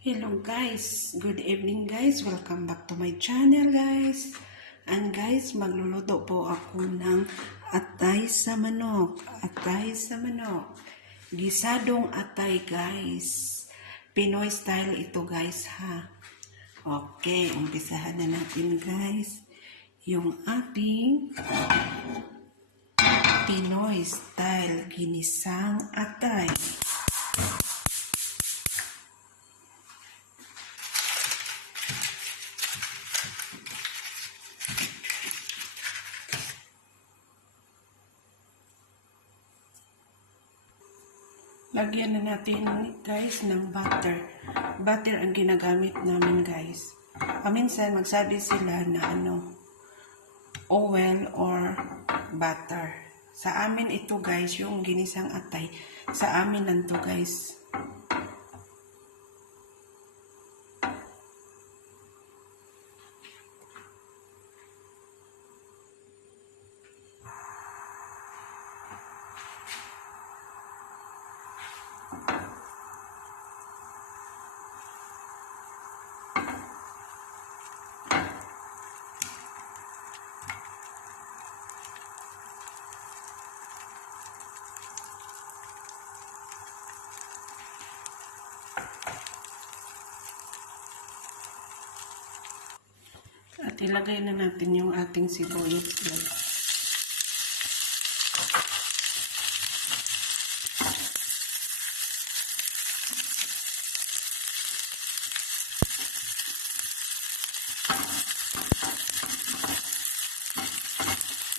Hello guys, good evening guys, welcome back to my channel guys. And guys, magluluto po ako ng atay sa manok. Gisadong atay guys. Pinoy style ito guys ha. Okay, umpisahan na natin guys. Yung ating Pinoy style ginisang atay. Lagyan na natin guys ng butter. Butter ang ginagamit namin guys. Paminsan magsabi sila na oil or butter. Sa amin ito guys, yung ginisang atay. Sa amin lang to guys. At ilagay na natin yung ating sibuyas guys.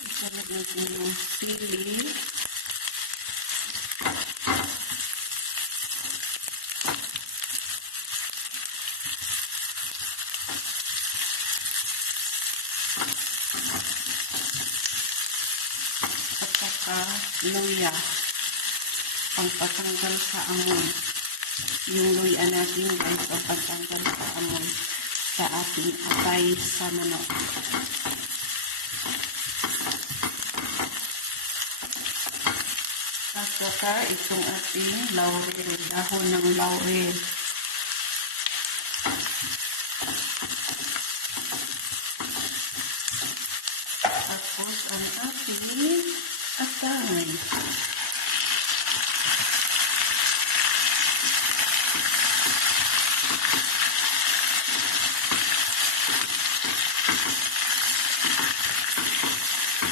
Ilagay natin yung sili. Luya, pagpatanggal sa amoy. Yung luya natin guys, pagpatanggal sa amoy sa ating atay sa manok. At saka itong ating laurel, dahon ng laurel. Tapos ang ating atay.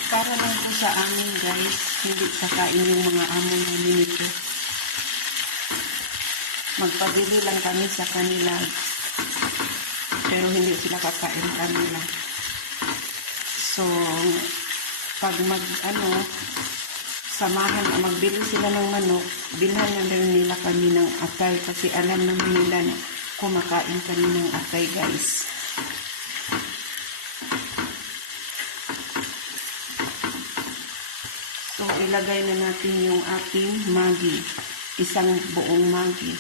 Para lang po sa amin guys, hindi kakain yung mga amo namin ito. Magpabili lang kami sa kanila, pero hindi sila kakain kanila. So, pag samahan, magbili sila ng manok, bilhan na rin nila kami ng atay kasi alam naman nila na kumakain kami ng atay guys. So, ilagay na natin yung ating Maggi, isang buong Maggi.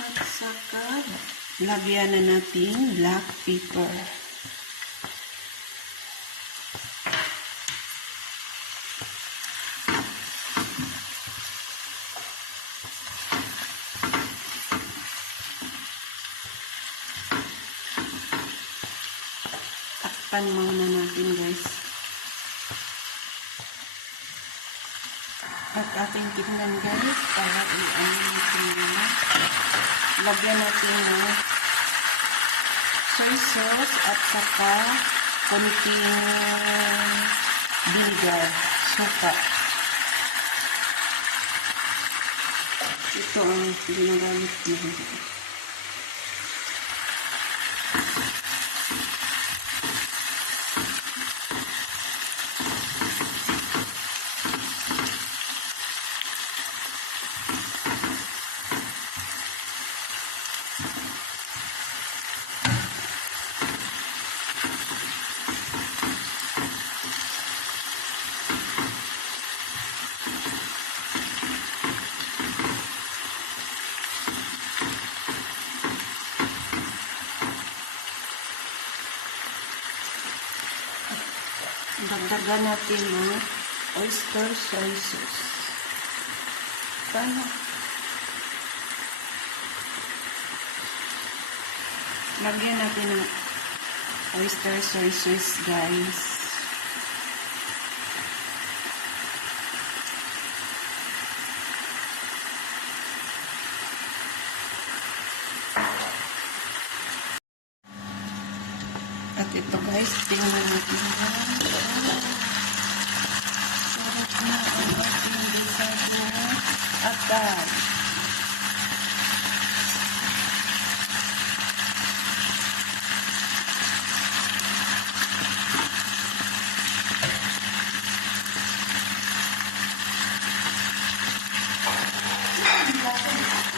At saka, lagyan na natin black pepper. Takpan muna natin guys. At ating tingnan guys, para natin muna. Lagyan natin ng soy sauce at saka konting vinegar, suka. Ito ang ginagamit natin. Dagdagan natin ng oyster soy sauce. Paano? Lagyan natin ng oyster soy sauce, guys. At ito, guys, tingnan natin. Sarap na ang ating gisado atay.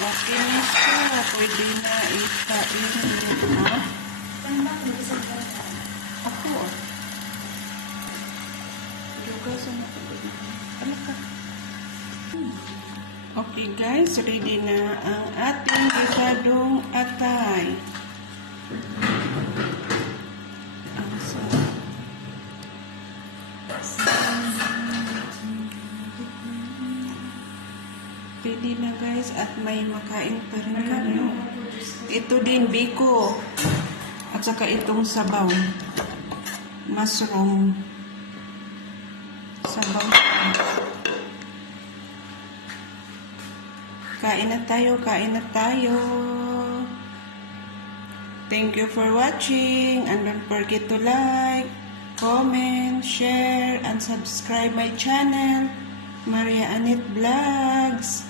Okay na siya. Pwede na ikain. Ha? Ako. Lugasan na ito. Ano ka? Okay guys, ready na ang ating gisadong atay. Ang sarap. Ready na guys, at may makain pa rin kami. Ito din biko. At saka itong sabaw. Mushroom. Sabaw. Kain na tayo, kain na tayo. Thank you for watching. And don't forget to like, comment, share, and subscribe my channel, Maria Annette Vlogs.